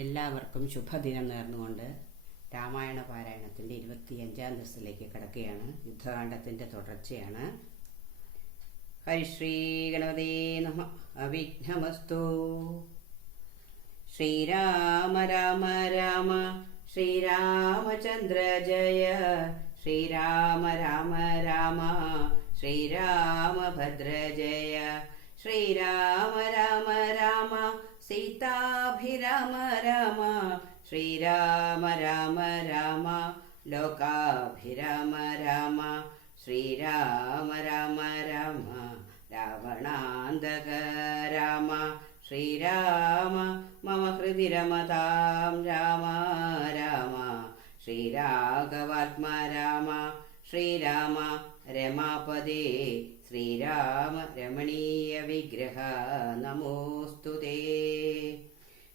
എല്ലാവർക്കും ശുഭദിനം നേർന്നുകൊണ്ട് രാമായണ പാരായണത്തിൻ്റെ 25-ാം ദിവസത്തിലേക്ക് കിടക്കുകയാണ്. യുദ്ധകാണ്ഡത്തിൻ്റെ തുടർച്ചയാണ്. ഹരിശ്രീ ഗണപതേ നമഃ. അവിഘ്നമസ്തു. ശ്രീരാമ രാമ രാമ ശ്രീരാമചന്ദ്ര ജയ. ശ്രീരാമ രാമ രാമ ശ്രീരാമഭദ്ര ജയ. ശ്രീരാമ രാമ രാമ സീതാഭിരാമ രാമ. ശ്രീരാമ രാമ രാമ ലോകാഭിരാമ രാമ. ശ്രീരാമ രാമ രാമ രാവണാന്തക രാമ. ശ്രീരാമ മമ ഹൃദി രമതാം രാമ രാമ. ശ്രീരാഘവാത്മ രാമ. ശ്രീരാമ രമാപദേ. ശ്രീരാമ രമണീയ വിഗ്രഹ നമോസ്തുതേ.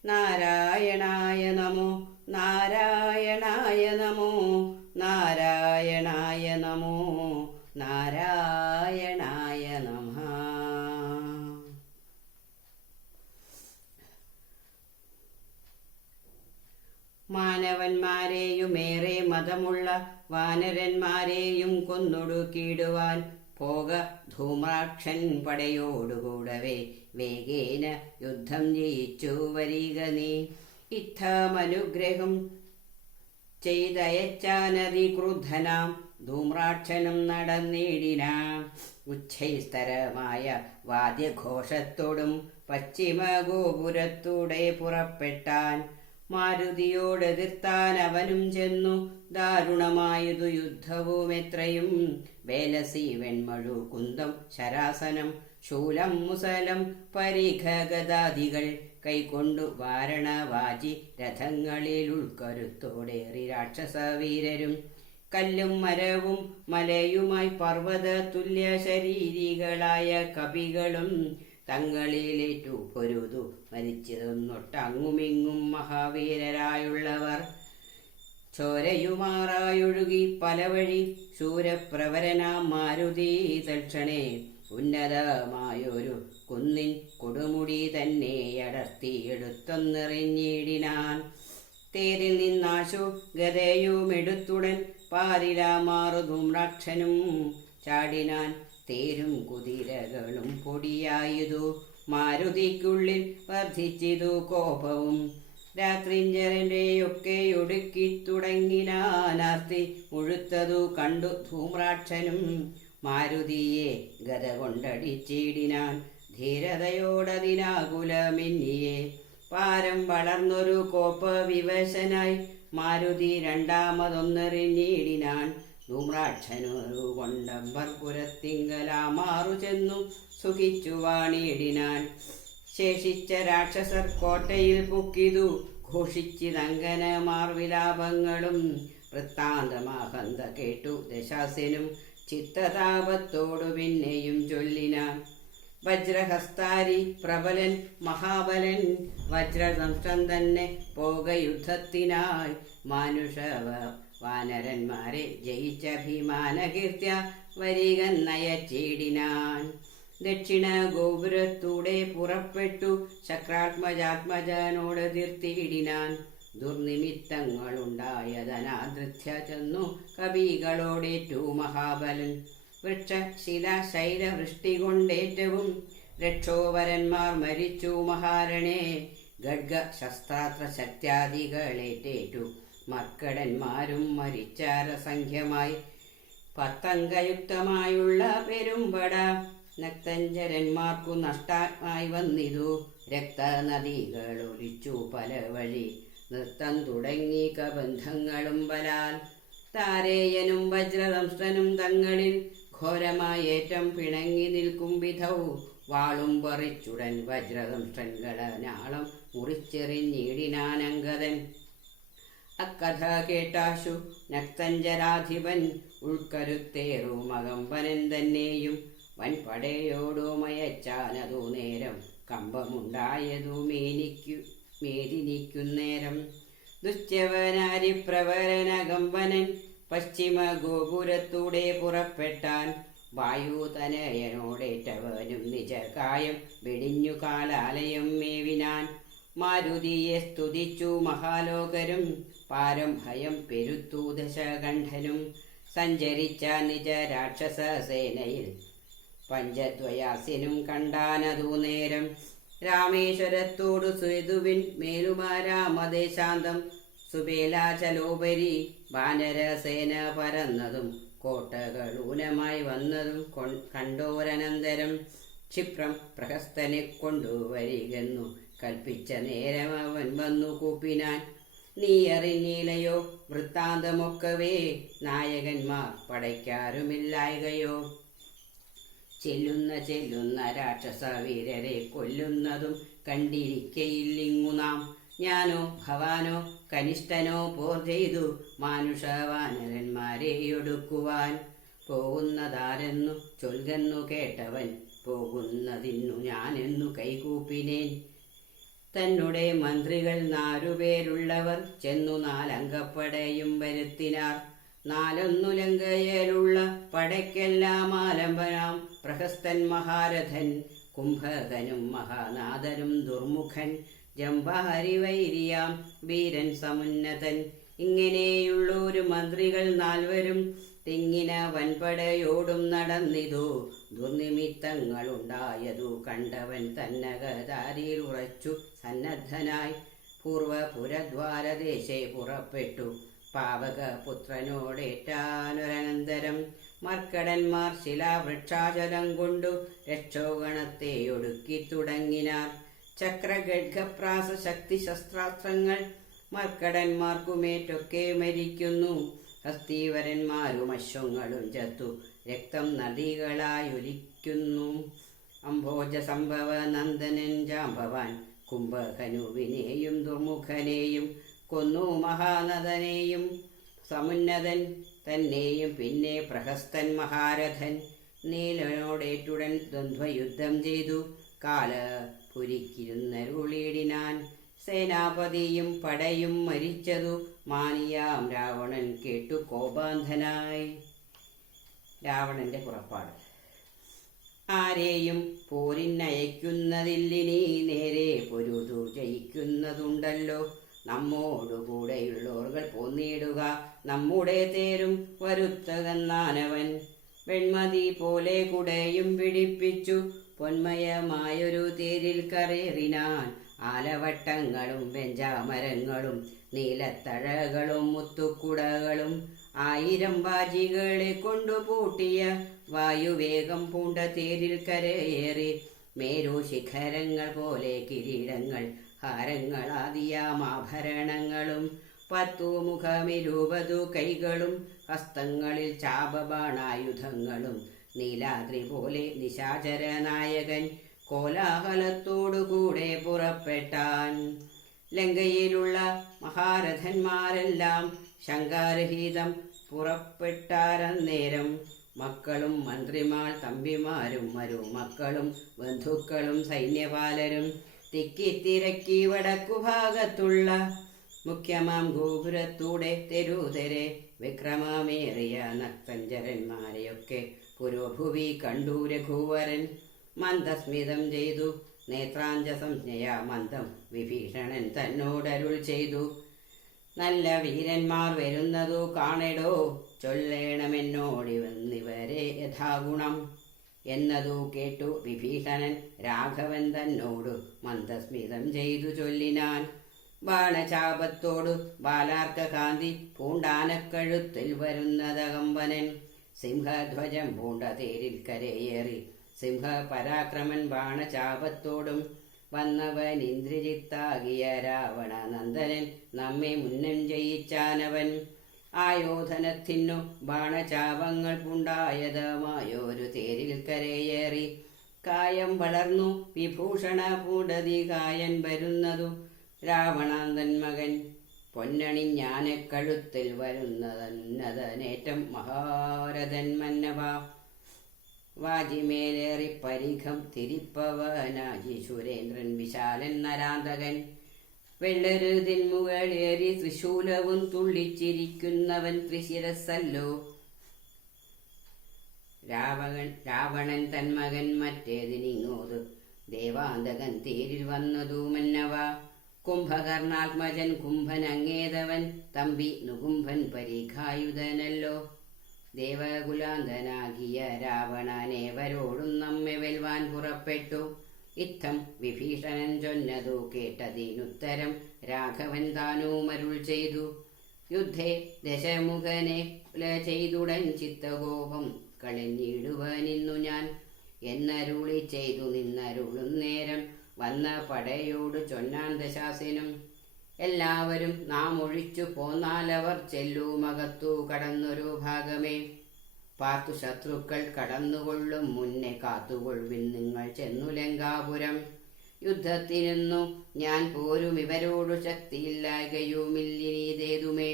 നാരായണായ നമോ നാരായണായ നമോ നാരായണായ നമോ നാരായണായ നമഃ. മാനവന്മാരെയുമേറെ മതമുള്ള വാനരന്മാരെയും കൊന്നൊടുക്കിയിടുവാൻ പോക ധൂമ്രാക്ഷൻ പടയോടുകൂടവേ വേഗേന യുദ്ധം ജയിച്ചു വരിക നീ. ഇത്തമനുഗ്രഹം ചെയ്തയച്ചാനതി ക്രുദ്ധനാം ധൂമ്രാക്ഷനും നടന്നിടിനാം. ഉച്ചൈസ്തരമായ വാദ്യഘോഷത്തോടും പശ്ചിമ ഗോപുരത്തൂടെ പുറപ്പെട്ടാൻ. മാരുതിയോടെതിർത്താൻ അവനും ചെന്നു. ദാരുണമായതു യുദ്ധവും എത്രയും. വേലസി വെൺമഴു കുന്തം ശരാസനം ശൂലം മുസലം പരിഖഗദാദികൾ കൈക്കൊണ്ടു വാരണവാജി രഥങ്ങളിൽ ഉൾക്കരുത്തോടേറി രാക്ഷസവീരരും. കല്ലും മരവും മലയുമായി പർവ്വത തുല്യ ശരീരികളായ കപികളും തങ്ങളിലേറ്റു പൊരുതു മരിച്ചതൊന്നൊട്ടങ്ങുമിങ്ങും മഹാവീരരായുള്ളവർ. ചോരയുമാറായൊഴുകി പലവഴി ശൂരപ്രവരനാം മാരുതി തൽക്ഷണേ ഉന്നതമായൊരു കുന്നിൻ കൊടുമുടി തന്നെ അടർത്തിയെടുത്തൊന്നെറിഞ്ഞിടിനാൻ. തേരിൽ നിന്നാശു ഗതയുമെടുത്തുടൻ പാരിലാമാറു ധൂമ്രാക്ഷനും ചാടിനാൻ. തേരും കുതിരകളും പൊടിയായതു മാരുതിക്കുള്ളിൽ വർദ്ധിച്ചിതു കോപവും. രാത്രിഞ്ചരൻ്റെയൊക്കെ ഒടുക്കി തുടങ്ങിനാനാർത്തി മുഴുത്തതു കണ്ടു ധൂമ്രാക്ഷനും. മാരുതിയെ ഗത കൊണ്ടടിച്ചിടിനാൻ ധീരതയോടതിനാകുലമിന്നിയെ. പാരം വളർന്നൊരു കോപ വിവശനായി മാരുതി രണ്ടാമതൊന്നെറിഞ്ഞിടിനാൻ. ധൂമ്രാക്ഷനൊരു കൊണ്ടമ്പർ പുരത്തിങ്കലാമാറു ചെന്നു സുഖിച്ചു വാണിയിടിനാൻ. ശേഷിച്ച രാക്ഷസർ കോട്ടയിൽ പൊക്കിതു ഘോഷിച്ചിതങ്കനമാർ വിലാപങ്ങളും. വൃത്താന്തമാഹന്ത കേട്ടു ദശാസ്യനും ചിത്തതാപത്തോടു പിന്നെയും ചൊല്ലിനാൻ. വജ്രഹസ്താരി പ്രബലൻ മഹാബലൻ വജ്രദംഷ്ടം തന്നെ പോക യുദ്ധത്തിനായി. മാനുഷവ വാനരന്മാരെ ജയിച്ചഭിമാനകീർത്തിയ വരികന്നയച്ചിടിനാൻ. ദക്ഷിണ ഗോപുരത്തൂടെ പുറപ്പെട്ടു ശക്രാത്മജാത്മജനോട് തീർത്തിയിടിനാൻ. ദുർനിമിത്തങ്ങളുണ്ടായതനാദൃത്യ ചെന്നു കവികളോടേറ്റു മഹാബലൻ. വൃക്ഷശില ശൈലവൃഷ്ടി കൊണ്ടേറ്റവും രക്ഷോവരന്മാർ മരിച്ചു മഹാരണേ. ഖഡ്ഗ ശസ്ത്രാസ്ത്ര ശക്ത്യാദികളേറ്റേറ്റു മർക്കടന്മാരും മരിച്ചാരസംഖ്യമായി. പത്തംഗയുക്തമായുള്ള പെരുമ്പട നക്തഞ്ചരന്മാർക്കു നഷ്ടമായി വന്നിതു. രക്തനദികൾ ഒലിച്ചു പല വഴി നൃത്തം തുടങ്ങി കബന്ധങ്ങളും ബലാൽ. താരേയനും വജ്രദംഷ്ടനും തങ്ങളിൽ ഘോരമായേറ്റം പിണങ്ങി നിൽക്കും വിധൗ വാളും പറിച്ചുടൻ വജ്രദംഷ്ടൻകളനാളം മുറിച്ചെറിഞ്ഞിടിനാനങ്കദൻ. അക്കഥ കേട്ടാശു നക്തഞ്ചരാധിപൻ ഉൾക്കരുത്തേറു മകമ്പനൻ തന്നെയും വൻപടയോടു മയച്ചാനതു നേരം. കമ്പമുണ്ടായതു മേദിനിക്കുന്നേരം. ദുശ്ചവനാരിപ്രവരനകമ്പനൻ പശ്ചിമ ഗോപുരത്തൂടെ പുറപ്പെട്ടാൻ. വായുതനയനോടേറ്റവനും നിജകായം വെടിഞ്ഞു കാലാലയം മേവിനാൻ. മാരുതിയെ സ്തുതിച്ചു മഹാലോകരും, പാരം ഭയം പെരുത്തു ദശകണ്ഠനും. സഞ്ചരിച്ച നിജ രാക്ഷസ സേനയിൽ പഞ്ചദ്വയാസ്യനും കണ്ടാനതു നേരം. രാമേശ്വരത്തോടു സുയതുവിൻ മേലുമാരാമദേശാന്തം, സുബേലാചലോപരി വാനരസേന പരന്നതും കോട്ടകളൂനമായി വന്നതും കണ്ടോരനന്തരം. ക്ഷിപ്രം പ്രഹസ്തനെ കൊണ്ടുവരികെന്നു കൽപ്പിച്ച നേരം അവൻ വന്നു കൂപ്പിനാൻ. നീ അറിഞ്ഞില്ലയോ വൃത്താന്തമൊക്കവേ, നായകന്മാർ പടയ്ക്കാരുമില്ലായകയോ. ചെല്ലുന്ന രാക്ഷസ വീരരെ കൊല്ലുന്നതും കണ്ടിരിക്കയില്ലിങ്ങു നാം. ഞാനോ ഭവാനോ കനിഷ്ഠനോ പോർ ചെയ്തു മാനുഷവാനരന്മാരെ ഒടുക്കുവാൻ. പോകുന്നതാരെന്നു ചൊൽകെന്നു കേട്ടവൻ, പോകുന്നതിന്നു ഞാനെന്നു കൈകൂപ്പിനേൻ. തന്നെ മന്ത്രികൾ 4 പേരുള്ളവർ ചെന്നു 4 അംഗപ്പടയും വരുത്തിനാർ. 4 ലങ്കയിലുള്ള പടയ്ക്കെല്ലാം ആലംബനാം പ്രഹസ്തൻ മഹാരഥൻ, കുംഭകനും മഹാനാഥനും ദുർമുഖൻ, ജംബാരി വൈരിയാം വീരൻ സമുന്നതൻ. ഇങ്ങനെയുള്ളൊരു മന്ത്രികൾ 4 തിങ്ങിന വൻപടയോടും നടന്നിതു. ദുർനിമിത്തങ്ങളുണ്ടായതു കണ്ടവൻ തന്നകതാരിൽ ഉറച്ചു സന്നദ്ധനായി പൂർവപുരദ്വാരദേശേ പുറപ്പെട്ടു. പാവകപുത്രനോടേറ്റാനൊരനന്തരം മർക്കടന്മാർ ശിലാവൃക്ഷാചലം കൊണ്ടു രക്ഷോഗണത്തെ ഒടുക്കി തുടങ്ങിനാർ. ചക്രഗഡ്ഗപ്രാസ ശക്തി ശസ്ത്രാസ്ത്രങ്ങൾ മർക്കടന്മാർക്കുമേറ്റൊക്കെ മരിക്കുന്നു. ഹസ്തീവരന്മാരും അശ്വങ്ങളും ചത്തു രക്തം നദികളായൊലിക്കുന്നു. അംഭോജ സംഭവ നന്ദനൻ ജാംബവാൻ കുംഭകനുവിനെയും ദുർമുഖനെയും കൊന്നു. മഹാനദനെയും സമുന്നതൻ തന്നെയും പിന്നെ പ്രഹസ്തൻ മഹാരഥൻ. നീലനോടേറ്റുടൻ ദ്വന്ദ്വയുദ്ധം ചെയ്തു കാലപുരിക്കിരുന്നരുളിയിടിനാൻ. സേനാപതിയും പടയും മരിച്ചതു മാനിയാം രാവണൻ കേട്ടു കോപാന്ധനായി. രാവണന്റെ പുറപ്പാട്. ആരെയും പോരിനയക്കുന്നതില്ലിനി നേരെ പൊരുതു ജയിക്കുന്നതുണ്ടല്ലോ. നമ്മോടുകൂടെയുള്ളോർകൾ പോന്നിടുക നമ്മുടെ തേരും വരുത്തകന്നാനവൻ. വെൺമതി പോലെ കുടയും പിടിപ്പിച്ചു പൊന്മയമായൊരു തേരിൽ കറേറിനാൻ. ആലവട്ടങ്ങളും വെഞ്ചാമരങ്ങളും നീലത്തഴകളും മുത്തുക്കുടകളും 1000 ബാജികളെ കൊണ്ടു പൂട്ടിയ വായുവേഗം പൂണ്ട തേരിൽ കരയേറി. മേരു ശിഖരങ്ങൾ പോലെ കിരീടങ്ങൾ ഹാരങ്ങളാദിയാമാഭരണങ്ങളും 10 മുഖമിരുപതു കൈകളും ഹസ്തങ്ങളിൽ ചാപബാണായുധങ്ങളും. നീലാദ്രി പോലെ നിശാചര നായകൻ കോലാഹലത്തോടുകൂടെ പുറപ്പെട്ടാൻ. ലങ്കയിലുള്ള മഹാരഥന്മാരെല്ലാം ശങ്കാരഹിതം പുറപ്പെട്ടാരന്നേരം. മക്കളും മന്ത്രിമാർ തമ്പിമാരും മരുമക്കളും ബന്ധുക്കളും സൈന്യപാലരും തിക്കിത്തിരക്കി വടക്കുഭാഗത്തുള്ള മുഖ്യമാം ഗോപുരത്തൂടെ തെരുതെരെ വിക്രമമേറിയ നക്തഞ്ചരന്മാരെയൊക്കെ പുരോഭുവി കണ്ടു രഘുവരൻ. മന്ദസ്മിതം ചെയ്തു നേത്രാഞ്ച സംജ്ഞയ മന്ദം വിഭീഷണൻ തന്നോടരുൾ ചെയ്തു. നല്ല വീരന്മാർ വരുന്നതു കാണെടോ, ചൊല്ലേണമെന്നോടിവന്നിവരെ യഥാഗുണം എന്നതു കേട്ടു വിഭീഷണൻ രാഘവൻ തന്നോടു മന്ദസ്മിതം ചെയ്തു ചൊല്ലിനാൻ. ബാണചാപത്തോടു ബാലാർക്കകാന്തി പൂണ്ടാനക്കഴുത്തിൽ വരുന്നതകമ്പനൻ. സിംഹധ്വജം പൂണ്ട തേരിൽ കരയേറി സിംഹപരാക്രമൻ ബാണചാപത്തോടും വന്നവൻ ഇന്ദ്രജിത്താകിയ രാവണ നന്ദനൻ. നമ്മെ മുന്നം ജയിച്ചാനവൻ. ആയോധനത്തിനു ബാണചാപങ്ങൾ പുണ്ടായതമായൊരു തേരിൽ കരയേറി. കായം വളർന്നു വിഭൂഷണ പൂണ്ടതി കായൻ വരുന്നതു രാവണാന്തൻ മകൻ. പൊന്നണിഞ്ഞാനക്കഴുത്തിൽ വരുന്നതന്നതനേറ്റം മഹാരഥൻ മന്നവ. വാജിമേലേറി പരിഘം തിരിപ്പവനാജി സുരേന്ദ്രൻ വിശാലൻ നരാന്തകൻ. വെള്ളരുതിൻ മുകളേറി തൃശൂലവും തുള്ളിച്ചിരിക്കുന്നവൻ ത്രിശിരസല്ലോ. രാവണൻ തന്മകൻ മറ്റേതിനിങ്ങോതു ദേവാന്തകൻ തേരിൽ വന്നതു മന്നവ. കുംഭകർണാത്മജൻ കുംഭൻ അങ്ങേതവൻ തമ്പി നുകുംഭൻ പരീഘായുധനല്ലോ. ദേവകുലാന്തനാകിയ രാവണനേവരോടും നമ്മെ വെൽവാൻ പുറപ്പെട്ടു. ഇത്തം വിഭീഷണൻ ചൊന്നതു കേട്ടതിനുത്തരം രാഘവൻ താനുമരുൾ ചെയ്തു. യുദ്ധേ ദശമുഖനെ ചെയ്തുടൻ ചിത്തകോപം കളഞ്ഞിടുവാനിന്നു ഞാൻ എന്നരുളി ചെയ്തു നിന്നരുളും നേരം വന്ന പടയോട് ചൊന്നാൻ ദശാസനും. എല്ലാവരും നാം ഒഴിച്ചു പോന്നാലവർ ചെല്ലുമകത്തു കടന്നൊരു ഭാഗമേ. പാർത്തു ശത്രുക്കൾ കടന്നുകൊള്ളും മുന്നേ കാത്തുകൊള്ളുവിൻ നിങ്ങൾ ചെന്നു ലങ്കാപുരം. യുദ്ധത്തിനു ഞാൻ പോരും ഇവരോടു ശക്തിയില്ലായകയുമില്ലിനീതേതുമേ.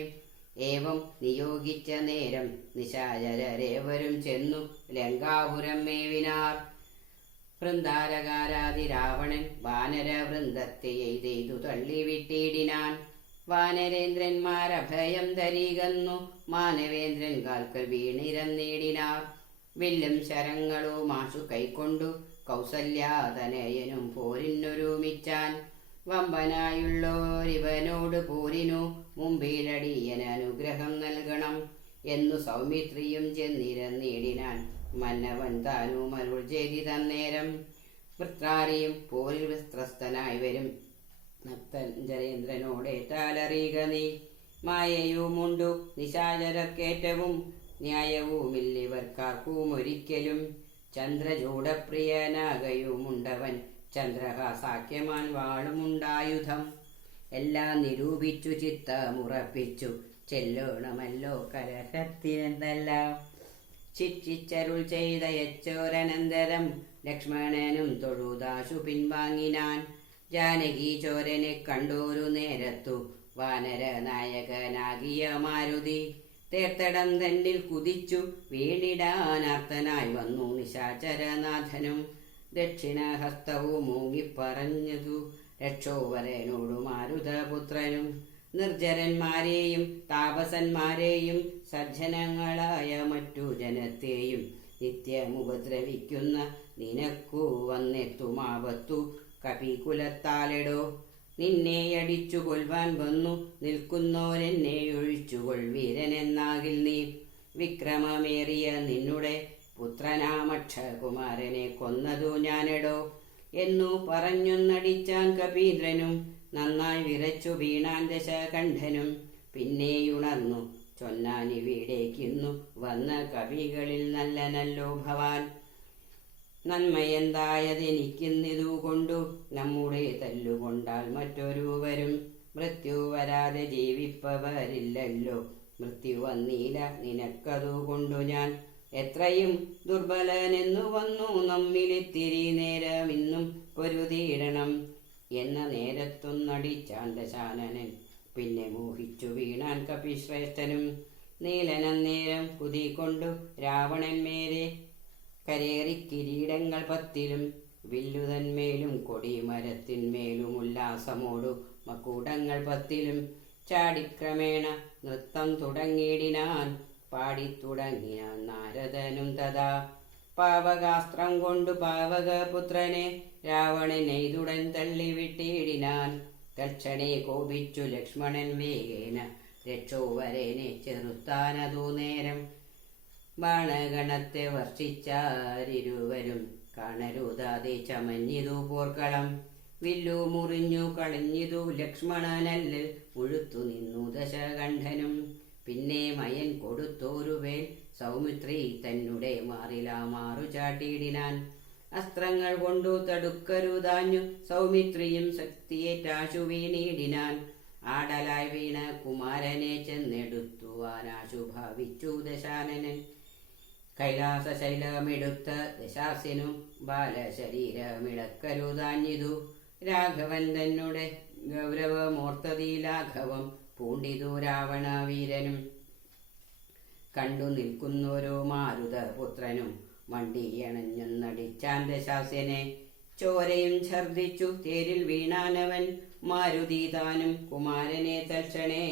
ഏവം നിയോഗിച്ച നേരം നിശാചരരേവരും ചെന്നു ലങ്കാപുരം മേവിനാർ. വൃന്ദാരകാരാതി രാവണൻ വാനരവൃന്ദത്തെ എയ്തു തള്ളിവിട്ടിടിനാൻ. വാനരേന്ദ്രന്മാരഭയം ധരികന്നു മാനവേന്ദ്രൻ കാൽക്കൽ വീണിരന്നിടിനാർ. വില്ലും ശരങ്ങളുമാശു കൈക്കൊണ്ടു കൗസല്യാതനയനും പോരിനൊരുമിച്ചാൻ. വമ്പനായുള്ളോരിവനോട് പോരിനു മുമ്പിലടിയന് അനുഗ്രഹം നൽകണം എന്നു സൗമിത്രിയും ചെന്നിരന്നിടിനാൻ. മന്നവൻ താനും അരുൾ ചെയ്തി തന്നേരം വൃത്രാരിയും പോരിൽ വിസ്ത്രസ്തനായി വരും. നർത്തഞ്ചരേന്ദ്രനോടേറ്റാലറിയുക നീ. മായയുമുണ്ടു നിശാചരക്കേറ്റവും ന്യായവുമില്ലിവർക്കാർക്കും ഒരിക്കലും. ചന്ദ്രചൂടപ്രിയനാകയുമുണ്ടവൻ ചന്ദ്രഹാസാഖ്യമാൻ വാളുമുണ്ടായുധം. എല്ലാം നിരൂപിച്ചു ചിത്തമുറപ്പിച്ചു ചെല്ലണമല്ലോ കലഹത്തിനെന്നെല്ലാം. ശിക്ഷിച്ചരുൾ ചെയ്ത യച്ചോരനന്തരം ലക്ഷ്മണനും തൊഴുതാശു പിൻവാങ്ങിനാൻ. ജാനകി ചോരനെ കണ്ടോരു നേരത്തു വാനര നായകനാകിയ മാരുതി തേർത്തടം തന്നിൽ കുതിച്ചു വീണിടാനാർത്തനായി വന്നു നിശാചരനാഥനും. ദക്ഷിണഹസ്തവും മൂങ്ങിപ്പറഞ്ഞതു രക്ഷോവരനോടു മാരുതപുത്രനും. നിർജ്ജരന്മാരെയും താപസന്മാരെയും സജ്ജനങ്ങളായ മറ്റു ജനത്തെയും നിത്യമുപദ്രവിക്കുന്ന നിനക്കു വന്നെത്തുമാപത്തു കപികുലത്താലെടോ. നിന്നെ അടിച്ചു കൊൽവാൻ വന്നു നിൽക്കുന്നോരെന്നെ ഒഴിച്ചുകൊൾ വീരനെന്നാകിൽ നീ. വിക്രമമേറിയ നിന്നുടെ പുത്രനാമക്ഷകുമാരനെ കൊന്നതു ഞാനെടോ എന്നു പറഞ്ഞൊന്നടിച്ചാൻ കപീന്ദ്രനും. നന്നായി വിറച്ചു വീണാൻ ദശകണ്ഠനും. പിന്നെയുണർന്നു ചൊന്നാനിവിടേക്കിന്നു വന്ന കവികളിൽ നല്ലനല്ലോ ഭവാൻ. നന്മയെന്തായതെനിക്കിന്നിതു കൊണ്ടു നമ്മുടെ തല്ലുകൊണ്ടാൽ മറ്റൊരുവരും മൃത്യു വരാതെ ജീവിപ്പവരില്ലല്ലോ. മൃത്യു വന്നീല നിനക്കതുകൊണ്ടു ഞാൻ എത്രയും ദുർബലനെന്നു വന്നു നമ്മിലിത്തിരി നേരമിന്നും പൊരുതിയിടണം എന്ന നേരത്തൊന്നടിച്ചാൻ ദശാനനൻ. പിന്നെ മോഹിച്ചു വീണാൻ കപിശ്രേഷ്ഠനും. നീലനന്നേരം കുതികൊണ്ടു രാവണൻ മേരെ കരേറി കിരീടങ്ങൾ 10 വില്ലുതന്മേലും കൊടിമരത്തിന്മേലും ഉല്ലാസമോടു മക്കൂടങ്ങൾ 10 ചാടിക്രമേണ നൃത്തം തുടങ്ങിയിടിനാൻ. പാടിത്തുടങ്ങിനാൻ നാരദനും തഥാ. പാവകാസ്ത്രം കൊണ്ടു പാവകപുത്രനെ രാവണനെയ്തുടൻ തള്ളിവിട്ടിടിനാൻ. തൽക്ഷണേ കോപിച്ചു ലക്ഷ്മണൻ വേഗേന രക്ഷോവരനെ ചെറുത്താനതു നേരം. ബാണഗണത്തെ വർഷിച്ചാരിരുവരും കാണരുതാതെ ചമഞ്ഞിതു പോർക്കളം. വില്ലു മുറിഞ്ഞു കളഞ്ഞിതു ലക്ഷ്മണനല്ലിൽ മുഴുത്തു നിന്നു ദശകണ്ഠനും. പിന്നെ മയൻ കൊടുത്തോരുവേൽ സൗമിത്രി തന്നെ മാറിലാമാറു ചാട്ടിയിടിനാൻ. അസ്ത്രങ്ങൾ കൊണ്ടു തടുക്കരുതാഞ്ഞു സൗമിത്രിയും ശക്തിയേറ്റാശു വീണിടിനാൻ. ആടലായി വീണ കുമാരനെ ചെന്നെടുത്തുവാനാശു ഭാവിച്ചു ദശാനനൻ. കൈലാസശൈലമെടുത്ത ദശാസ്യനും ബാലശരീരമിളക്കരുതാഞ്ഞിതു. രാഘവൻ തന്നെ ഗൗരവമോർത്തതി ലാഘവം പൂണ്ടിതു രാവണ വീരനും. കണ്ടു നിൽക്കുന്നൊരു മാരുതപുത്രനും വണ്ടിയണഞ്ഞൊന്നടിച്ചാൻ ദശാസ്യനെ. ചോരയും ഛർദിച്ചു തേരിൽ വീണാനവൻ. മാരുതി താനും കുമാരനെ തൽക്ഷണേ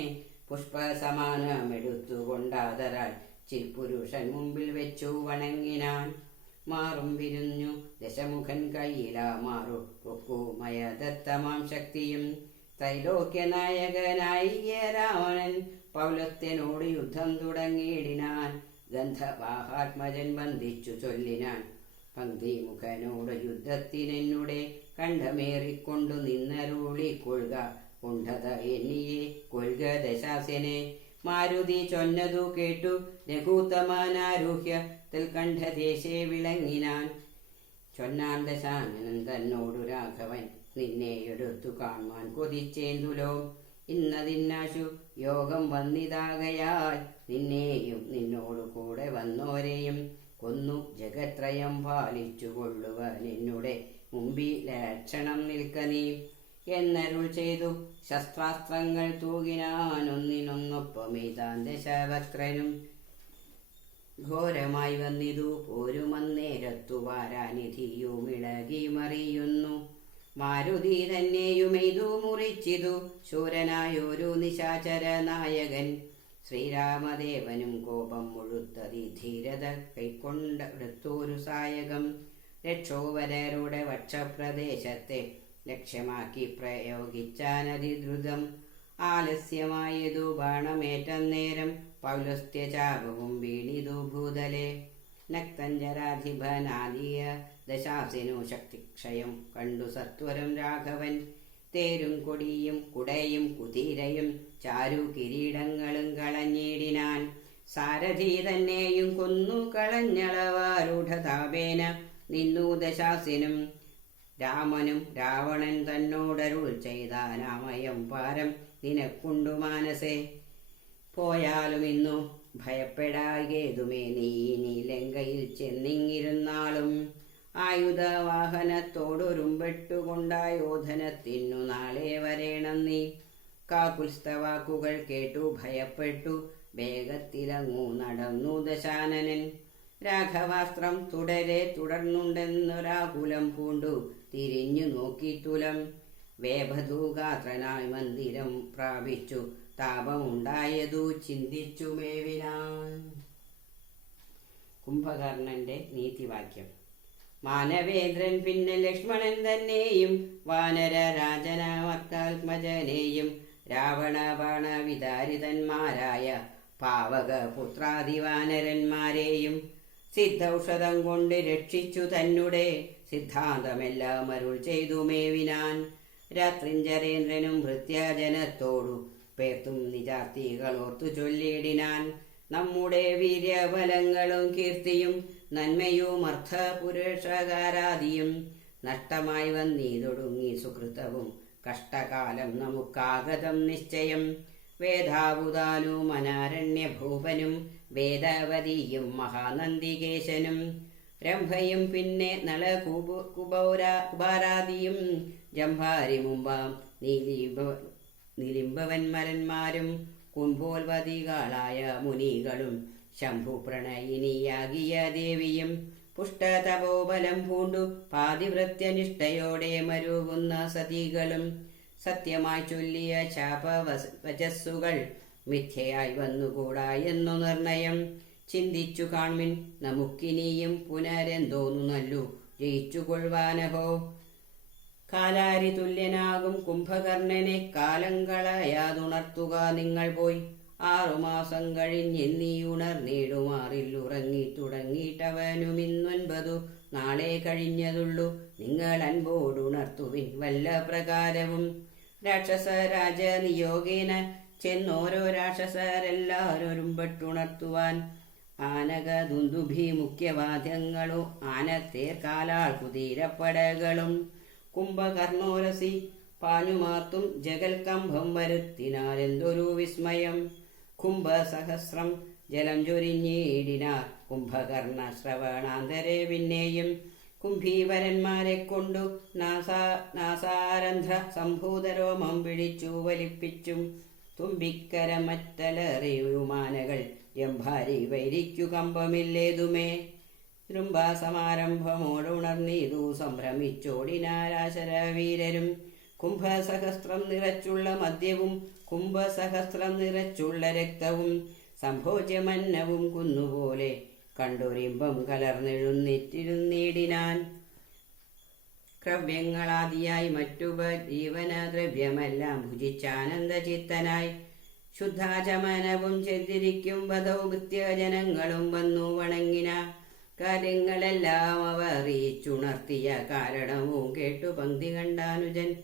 പുഷ്പസമാനമെടുത്തുകൊണ്ടാതരാൽ ചിൽപുരുഷൻ മുമ്പിൽ വെച്ചു വണങ്ങിനാൻ. മാറും വിരിഞ്ഞു ദശമുഖൻ കയ്യിലാ മാറു പൊക്കുമയദത്തമാം ശക്തിയും ത്രൈലോക്യനായകനായ രാവണൻ പൗലസ്ത്യനോട് യുദ്ധം തുടങ്ങിയിടിനാൻ. ഗന്ധവാഹാത്മജൻ വന്ദിച്ചു ചൊല്ലിനാൻ, പങ്ക്തിമുഖനോട് യുദ്ധത്തിനെന്നുടെ കണ്ഠമേറിക്കൊണ്ടു നിന്നരുളിക്കൊള്ളുക. കുണ്ഠത എന്നിയെ കൊൽക ദശാസ്യനെ. മാരുതി ചൊന്നതു കേട്ടു രഘൂത്തമാനാരൂഹ്യ തൽകണ്ഠദേശേ വിളങ്ങിനാൻ. ചൊന്നാൻ ദശാനനൻ തന്നോടു രാഘവൻ, നിന്നെ എടുത്തു കാണുവാൻ കൊതിച്ചേന്തുലോ. ഇന്നതിന്നാശു യോഗം വന്നിതാകയാൽ നിന്നെയും നിന്നോടു കൂടെ വന്നോരെയും കൊന്നു ജഗത്രയം പാലിച്ചു കൊള്ളുവാൻ എന്നുടെ മുമ്പിൽ ലക്ഷണം നിൽക്ക നീ എന്നരുൾ ചെയ്തു. ശസ്ത്രാസ്ത്രങ്ങൾ തൂകിനാനൊന്നിനൊന്നൊപ്പമേതാൻ ദശവക്രനും. ഘോരമായി വന്നിതു പോരുമന്നേരത്തു വാരാനിധിയുമിളകി മറിയുന്നു. മാരുതി തന്നെയുമെയ്തു മുറിച്ചിതു ശൂരനായൊരു നിശാചര നായകൻ. ശ്രീരാമദേവനും കോപം മുഴുത്തതി ധീരത കൈക്കൊണ്ടെടുത്തോരു സായകം. രക്ഷോവരരുടെ വക്ഷപ്രദേശത്തെ ലക്ഷ്യമാക്കി പ്രയോഗിച്ചാനതിദ്രുതം. ആലസ്യമായതു ബാണമേറ്റം നേരം പൗലസ്ത്യചാപവും വീണിതു ഭൂതലെ. നക്തഞ്ചരാധിപനാദിയ ദശാസിനു ശക്തിക്ഷയം കണ്ടു സത്വരം രാഘവൻ. തേരും കൊടിയും കുടയും കുതിരയും ചാരു കിരീടങ്ങളും കളഞ്ഞിടിനാൻ. സാരഥി തന്നെയും കൊന്നു കളഞ്ഞളവാരൂഢതാപേന നിന്നു ദശാസിനും. രാമനും രാവണൻ തന്നോടരുൾ ചെയ്താനാമയം പാരം നിനക്കുണ്ടു മാനസേ. പോയാലും ഇന്നു ഭയപ്പെടാകേതുമേ നീ ഇനി ലങ്കയിൽ ചെന്നിങ്ങിരുന്നാളും. ആയുധവാഹനത്തോടൊരുമ്പെട്ടുകൊണ്ടായോധനത്തിനു നാളെ വരേണം നീ. കാകുൽസ്ഥവാക്കുകൾ കേട്ടു ഭയപ്പെട്ടു വേഗത്തിലങ്ങു നടന്നു ദശാനനൻ. രാഘവാസ്ത്രം തുടരെ തുടർന്നുണ്ടെന്നൊരാകുലം പൂണ്ടു തിരിഞ്ഞു നോക്കി തുലം. വേഭധൂഗാത്രനായി മന്ദിരം പ്രാപിച്ചു താപമുണ്ടായതു ചിന്തിച്ചു മേവിനാൻ. കുംഭകർണന്റെ നീതിവാക്യം. മാനവേന്ദ്രൻ പിന്നെ ലക്ഷ്മണൻ തന്നെയും വാനര രാജനമർത്താത്മജനെയും രാവണ ബാണവിതാരിതന്മാരായ പാവക പുത്രാദിവാനരന്മാരെയും സിദ്ധൌഷധം കൊണ്ട് രക്ഷിച്ചു തന്നെ സിദ്ധാന്തമെല്ലാം അരുൾ ചെയ്തു മേവിനാൻ. രാത്രിഞ്ചരേന്ദ്രനും ഭൃത്യജനത്തോടു പേർത്തും നിജാർത്തികളോർത്തു ചൊല്ലിയിടിനാൻ. നമ്മുടെ വീര്യബലങ്ങളും കീർത്തിയും നന്മയും അർത്ഥപുരുഷകാരാദിയും നഷ്ടമായി വന്നീതൊടുങ്ങി സുകൃതവും കഷ്ടകാലം നമുക്കാഗതം നിശ്ചയം. വേദാവുതാലും അനാരണ്യഭൂപനും വേദവതിയും മഹാനന്ദികേശനും രംഭയും പിന്നെ കുബാരാദിയും ജംഭാരി മുമ്പാം നിലിംബവന്മരന്മാരും കുംഭോൽവതികളായ മുനികളും ശംഭു പ്രണയിനിയാകിയ ദേവിയും പുഷ്ടതപോബലം പൂണ്ടു പാതിവൃത്യനിഷ്ഠയോടെ മരുവുന്ന സതികളും സത്യമായി ചൊല്ലിയ ശാപവചസ്സുകൾ മിഥ്യയായി വന്നുകൂടാ എന്നു നിർണയം. ചിന്തിച്ചു കാൺമിൻ നമുക്കിനിയും പുനരെന്തോന്നു നല്ലു ജയിച്ചുകൊള്ളുവാനഹോ. കാലാരി തുല്യനാകും കുംഭകർണനെ കാലം കളയാതുണർത്തുക നിങ്ങൾ പോയി. 6 മാസം കഴിഞ്ഞെന്നീയുണർന്നിടുമാറിൽ ഉറങ്ങി തുടങ്ങിയിട്ടവനുമിന്നൊൻപതു നാളെ കഴിഞ്ഞതുള്ളു. നിങ്ങൾ അൻപോടുണർത്തുവിൻ വല്ല പ്രകാരവും. രാക്ഷസരാജ നിയോഗേന ചെന്നോരോ രാക്ഷസരെല്ലാവരുമ്പെട്ടുണർത്തുവാൻ. ആനക ദുന്ദുഭി മുഖ്യവാദ്യങ്ങളും ആനത്തേർ കാലാൾ കുതിരപ്പടകളും കുംഭകർണോരസി പാഞ്ഞുമാർത്തും ജഗൽക്കംഭം വരുത്തിനാലെന്തൊരു വിസ്മയം. കുംഭസഹസ്രം ജലം ചൊരിഞ്ഞിടിനാർ കുംഭകർണ ശ്രവണാന്തരെ. പിന്നെയും കുംഭീവരന്മാരെ കൊണ്ടു നാസാരന്ധ്ര സംഭൂതരോമം പിടിച്ചു വലിപ്പിച്ചും തുമ്പിക്കരമറ്റലറിയുമാനകൾ ജംഭാരി വൈരിക്കു കമ്പമില്ലേതുമേ. ജൃംഭാസമാരംഭമോടുണർന്നീതു സംഭ്രമിച്ചോടിനാരാശരവീരരും. കുംഭസഹസ്രം നിറച്ചുള്ള മദ്യവും കുംഭസഹസ്രം നിറച്ചുള്ള രക്തവും സംഭോജ്യമന്നവും കുന്നുപോലെ കണ്ടൊരിമ്പം കലർന്നെഴുന്നിട്ടിരുന്നിടിനാൻ. ക്രവ്യങ്ങളാദിയായി മറ്റുപജീവനദ്രവ്യമെല്ലാം ഭുജിച്ചാനന്ദചിത്തനായി ശുദ്ധാചമനവും ചെതിരിക്കും വധൗഭൃത്യജനങ്ങളും വന്നു വണങ്ങിന കാര്യങ്ങളെല്ലാം അവറിയിച്ചുണർത്തിയ കാരണവും കേട്ടു പങ്ക്തി കണ്ടാനുജൻ.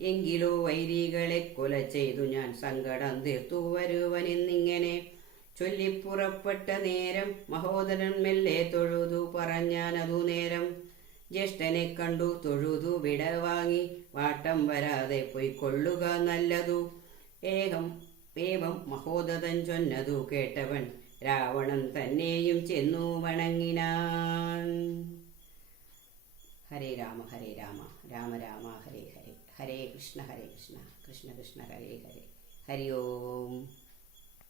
എങ്കിലോ വൈരികളെ കൊല ചെയ്തു ഞാൻ സങ്കടം തീർത്തു വരുവനെന്നിങ്ങനെ ചൊല്ലിപ്പുറപ്പെട്ട നേരം മഹോദരൻ മെല്ലെ തൊഴുതു പറഞ്ഞാനതു നേരം. ജ്യേഷ്ഠനെ കണ്ടു തൊഴുതു വിടവാങ്ങി വാട്ടം വരാതെ പൊയ്ക്കൊള്ളുക നല്ലതു. ഏവം മഹോദരൻ ചൊന്നതു കേട്ടവൻ രാവണൻ തന്നെയും ചെന്നു വണങ്ങിനാൻ. ഹരേ രാമ രാമ രാമ ഹരേ ഹരേ, ഹരേ കൃഷ്ണ കൃഷ്ണ കൃഷ്ണ ഹരേ ഹരേ. ഹരി ഓം.